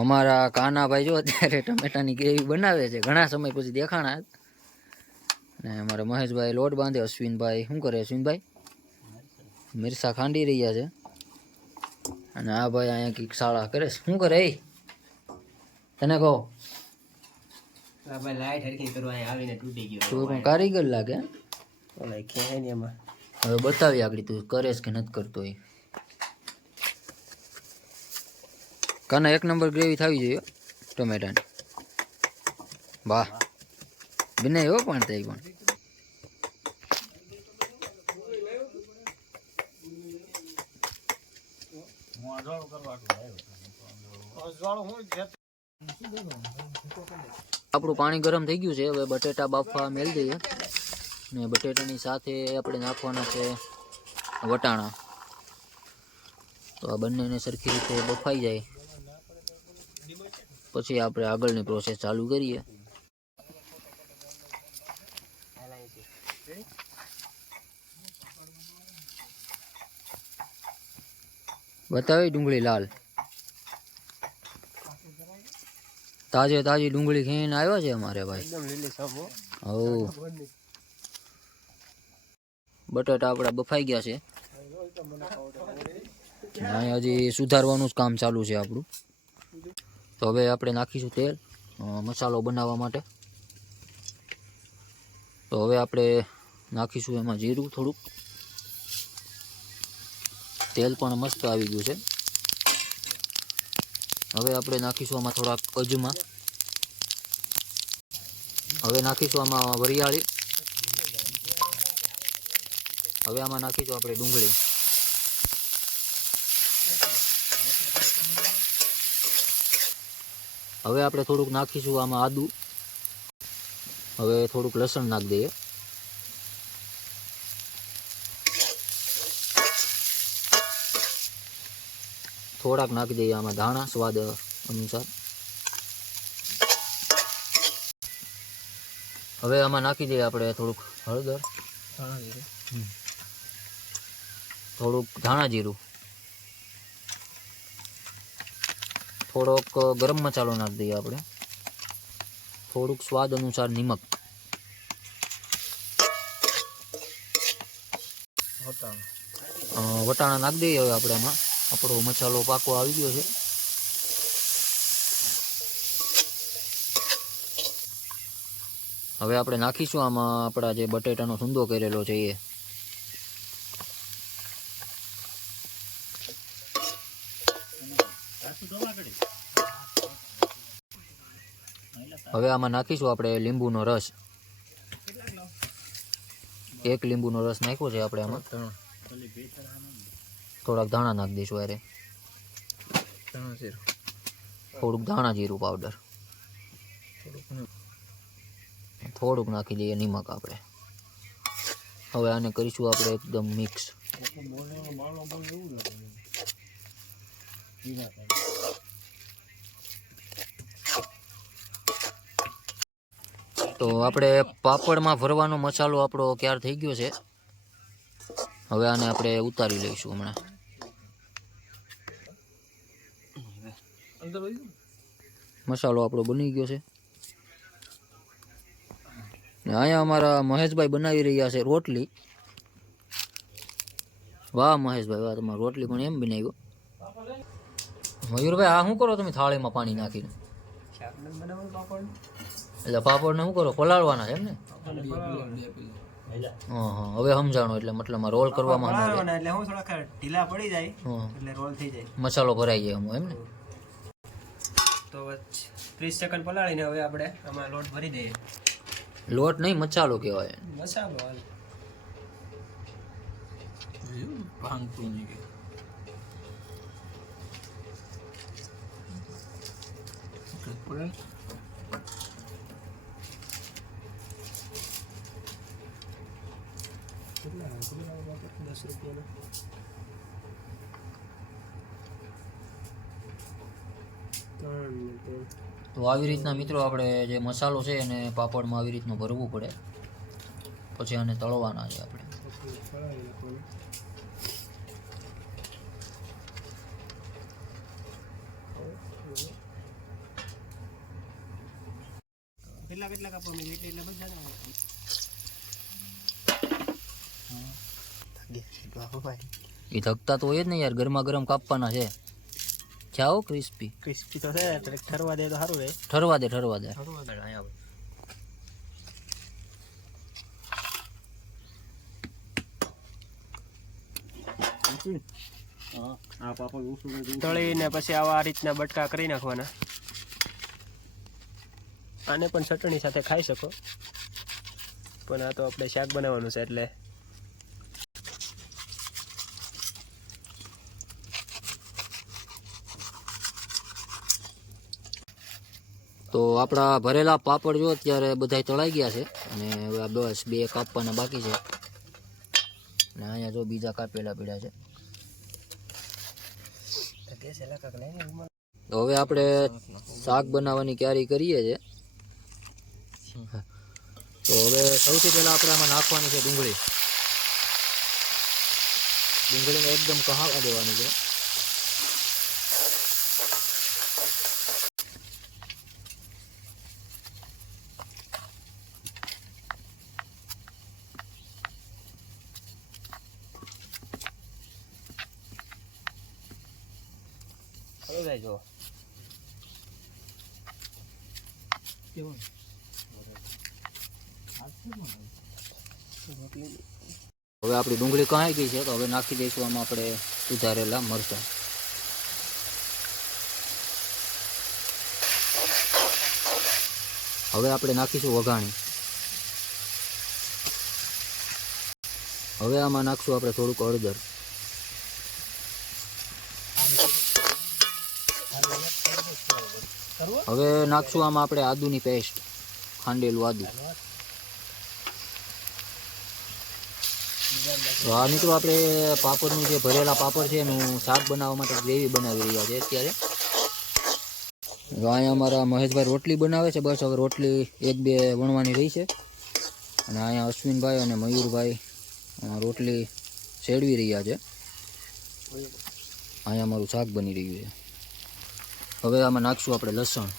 અમારા કાનાભાઈ જો અત્યારે ટમેટાની ગ્રેવી બનાવે છે, ઘણા સમય પછી દેખાણા. ને અમારા મહેશભાઈ લોટ બાંધે, અશ્વિનભાઈ શું કરે? અશ્વિનભાઈ મિરસા ખાંડી રહ્યા છે. અને આ ભાઈ અહીંયા કંઈક શાળા કરે. શું કરે? તને કહો. લાઈટ હરખી કરવા આવીને તૂટી ગયો. તું પણ કારીગર લાગે. હવે બતાવી આગળ તું કરેશ કે નથી કરતો એ. કાના એક નંબર ગ્રેવી થવી જોઈએ ટમેટાની. વાહ બને એવો પણ થઈ પણ. આપણું પાણી ગરમ થઈ ગયું છે. હવે બટેટા બાફવા મેળ દઈએ. ને બટેટાની સાથે આપણે નાખવાના છે વટાણા. તો આ બંનેને સરખી રીતે બફાઈ જાય પછી આપણે આગળની પ્રોસેસ ચાલુ કરીએ. બતાવી ડુંગળી લાલ તાજે તાજી ડુંગળી ખીને આવ્યા છે અમારે ભાઈ. હવ બટાટા આપણા બફાઈ ગયા છે. અહીંયા હજી સુધારવાનું જ કામ ચાલુ છે આપણું. તો હવે આપણે નાખીશું તેલ મસાલો બનાવવા માટે. તો હવે આપણે નાખીશું એમાં જીરું થોડુંક. તેલ પણ મસ્ત આવી ગયું છે. હવે આપણે નાખીશું આમાં થોડાક અજમા. હવે નાખીશું આમાં વરિયાળી. હવે આમાં નાખીશું આપણે ડુંગળી. હવે આપણે થોડુંક નાખીશું આમાં આદુ. હવે થોડુંક લસણ નાખી દઈએ. થોડાક નાખી દઈએ આમાં ધાણા સ્વાદ અનુસાર. હવે આમાં નાખી દઈએ આપણે થોડુંક હળદર, થોડુંક ધાણા જીરું, થોડોક ગરમ મસાલો નાખી દઈએ આપણે, થોડુંક સ્વાદ અનુસાર નિમક. વટાણા નાખી દઈએ હવે આપણે આમાં. આપણો મસાલો પાકો આવી ગયો છે. હવે આપણે નાખીશું આમાં આપણા જે બટેટાનો સૂંદો કરેલો છે એ. હવે આમાં નાખીશું આપણે લીંબુનો રસ. એક લીંબુનો રસ નાખ્યો છે આપણે આમાં. થોડાક ધાણા નાખી દઈશું અરે. થોડુંક ધાણા જીરું પાવડર. થોડુંક નાખી દઈએ નિમક આપણે. હવે આને કરીશું આપણે એકદમ મિક્સ. તો આપણે પાપડમાં ભરવાનો મસાલો આપણો તૈયાર થઈ ગયો છે. હવે આને આપણે ઉતારી લઈશું હમણાં. મસાલો આપણો બની ગયો છે. અહીંયા અમારા મહેશભાઈ બનાવી રહ્યા છે રોટલી. વાહ મહેશભાઈ વાહ, તમારે રોટલી પણ એમ બનાવ્યો. મયુરભાઈ આ શું કરો તમે થાળીમાં પાણી નાખીને? એટલે પાપડને શું કરો, પલાળવાના છે એમ ને? હા હવે સમજાણો. એટલે મતલબ રોલ કરવામાં ઢીલા પડી જાય એટલે રોલ થઈ જાય, મસાલો ભરાઈ જાય એમ ને? તો 30 સેકન્ડ પલાળીને હવે આપણે આમાં લોટ ભરી દઈએ. લોટ નહીં મસાલો કહેવાય. મસાલો હાલ ભાંગતું નહીં કે તો આવી રીતના મિત્રો આપણે જે મસાલો છે એને પાપડમાં આવી રીતનું ભરવું પડે, પછી આને તળવાના છે આપણે. કેટલા કેટલા કાપવા એટલે બધા એ ધકતા તો હોય જ ને યાર, ગરમા ગરમ કાપવાના છે. જાઓ ક્રિસ્પી ક્રિસ્પી તો છે, ઠરવા દે તો સારું રહે. ઠરવા દે ઠરવા દે. તળીને પછી આવા રીતના બટકા કરી નાખવાના. આને પણ ચટણી સાથે ખાઈ શકો, પણ આ તો આપણે શાક બનાવવાનું છે એટલે. તો આપણા ભરેલા પાપડ જો અત્યારે બધા તળાઈ ગયા છે, અને હવે આ બસ 2 કાપવાના બાકી છે. અને અહીંયા જો બીજા કાપેલા પીડા છે. તો હવે આપણે શાક બનાવવાની તૈયારી કરીએ છીએ. તો હવે સૌથી પહેલા આપણે આમાં નાખવાની છે ડુંગળી. ડુંગળીને એકદમ કહાવા દેવાની છે. જો હવે આપણી ડુંગળી કહાઈ ગઈ છે, તો હવે નાખી દઈશું આમાં આપણે સુધારેલા મરચાં. હવે આપણે નાખીશું વઘાણી. હવે આમાં નાખશું આપણે થોડુંક હળદર. હવે નાખશું આમાં આપણે આદુની પેસ્ટ, ખાંડેલું આદુ. તો આ મિત્રો આપણે પાપડનું જે ભરેલા પાપડ છે એનું શાક બનાવવા માટે ગ્રેવી બનાવી રહ્યા છે અત્યારે. અહીંયા અમારા મહેશભાઈ રોટલી બનાવે છે, બસ હવે રોટલી 1-2 વણવાની રહી છે. અને અહીંયા અશ્વિનભાઈ અને મયુરભાઈ રોટલી શેડવી રહ્યા છે. અહીંયા અમારું શાક બની રહ્યું છે. હવે આમાં નાખશું આપણે લસણ,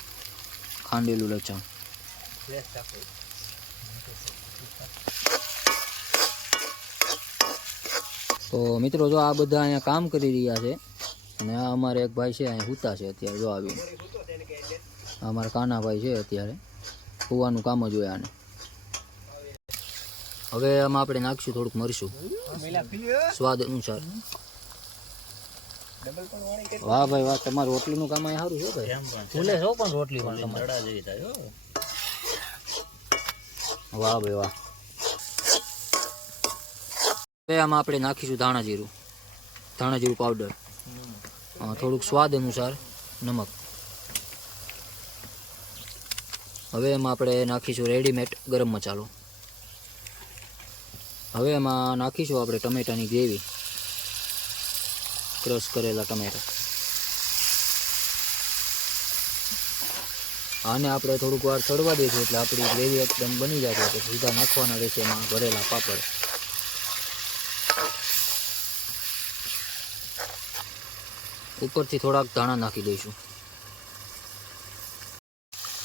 ખાંડેલું લસણ. તો મિત્રો જો આ બધા અહીંયા કામ કરી રહ્યા છે, અને આ અમારે એક ભાઈ છે અહીંયા સૂતા છે અત્યારે. જો આવીને અમારા કાનાભાઈ છે અત્યારે, સુવાનું કામ જ હોય આને. હવે આમાં આપણે નાખશું થોડુંક મરચું, સ્વાદ અનુસાર. વાહ ભાઈ વાહ, તમારું રોટલીનું કામ અહીંયા સારું છે ભાઈ. ફૂલે છો પણ રોટલી પણ તમારે. વાહ ભાઈ વાહ. હવે આમાં આપણે નાખીશું ધાણા જીરું પાવડર, થોડુંક સ્વાદ અનુસાર નમક. હવે એમાં આપણે નાખીશું રેડીમેડ ગરમ મસાલો. હવે એમાં નાખીશું આપણે ટમેટાની ગ્રેવી, ક્રશ કરેલા ટમેટા. આને આપણે થોડુંક વાર ચડવા દઈશું એટલે આપણી ગ્રેવી એકદમ બની જશે. તો સીધા નાખવાના રહેશે એમાં ભરેલા પાપડ. ઉપરથી થોડાક ધાણા નાખી દઈશું.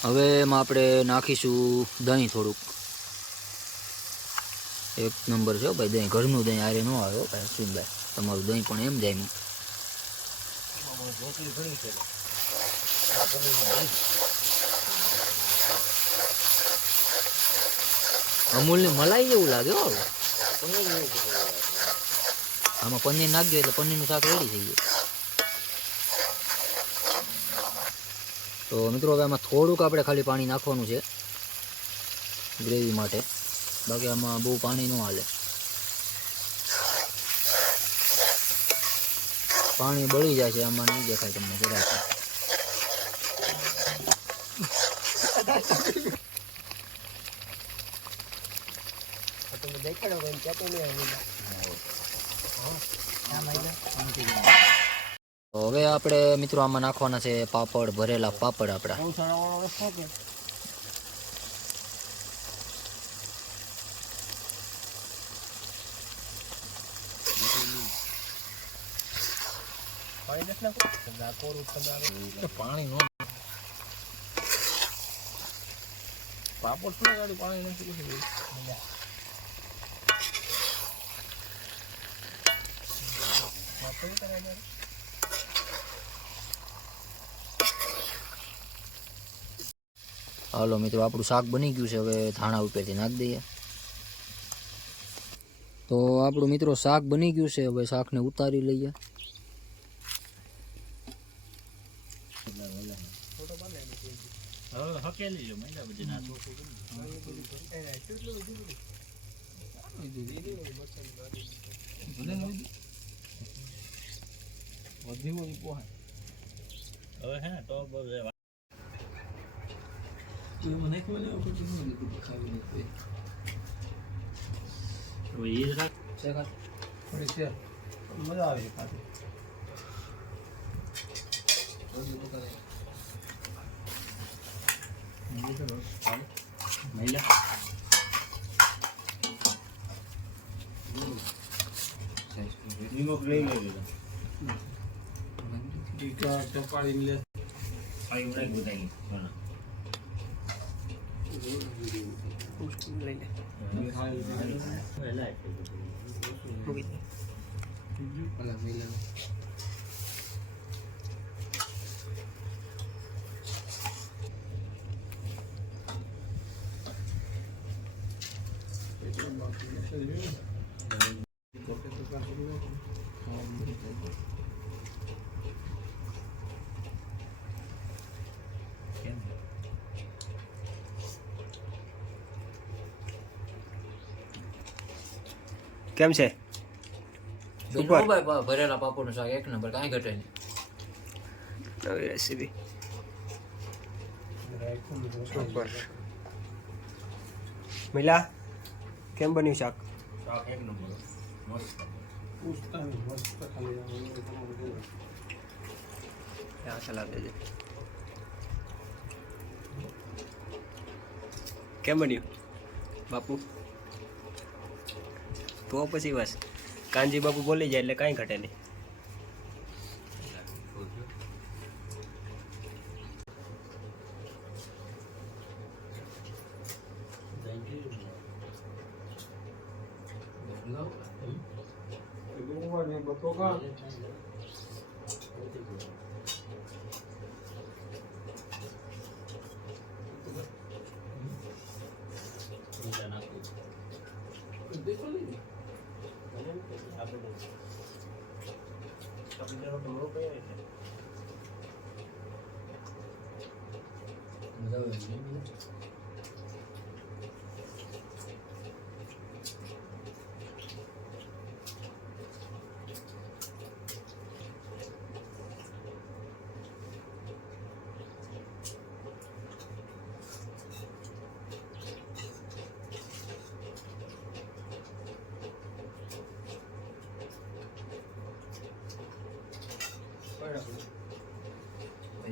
હવે એમાં આપણે નાખીશું દહીં થોડુંક. 1 નંબર છે ભાઈ દહીં, ઘરનું દહીં આરે ન આવ્યો ભાઈ અશ્વિનભાઈ, તમારું દહીં પણ એમ જાય. અમૂલની મલાઈ જેવું લાગે હો. આમાં પનીર નાખજો એટલે પનીરનું શાક રેડી થઈ ગયું. તો મિત્રો હવે આમાં થોડુંક આપણે ખાલી પાણી નાખવાનું છે ગ્રેવી માટે, બાકી આમાં બહુ પાણી ન હાલે. પાણી બળી જાય છે, આમાં નહીં દેખાય તમને જરાક. તો હવે આપણે મિત્રો આમાં નાખવાના છે પાપડ, ભરેલા પાપડ આપણા. પાણી નો પાપડ થોડા ગાડી પાણી નથી કશું હાલો મિત્રો, આપણું શાક બની ગયું છે. હવે ધાણા ઉપરથી નાખી દઈએ. તો આપણું મિત્રો શાક બની ગયું છે. હવે શાકને ઉતારી લઈએ. હકેલી જો મહિલા બધી ના હવે હે ને તો મજા આવે ખાતી મહિલા લઈ લીધા ચોપાડી લે કેમ છે બેનનો ભાઈ ભરેલા પાપડનું શાક એક નંબર, કાંઈ ઘટે નહીં. નવી રેસીપી સુપર. મિલા કેમ બન્યું શાક? શાક એક નંબર મસ્ત સલાદ દેજે. કેમ બન્યું બાપુ? તો પછી બસ કાનજી બાપુ બોલી જાય એટલે કાંઈ ઘટે નહીં.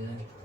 Yeah.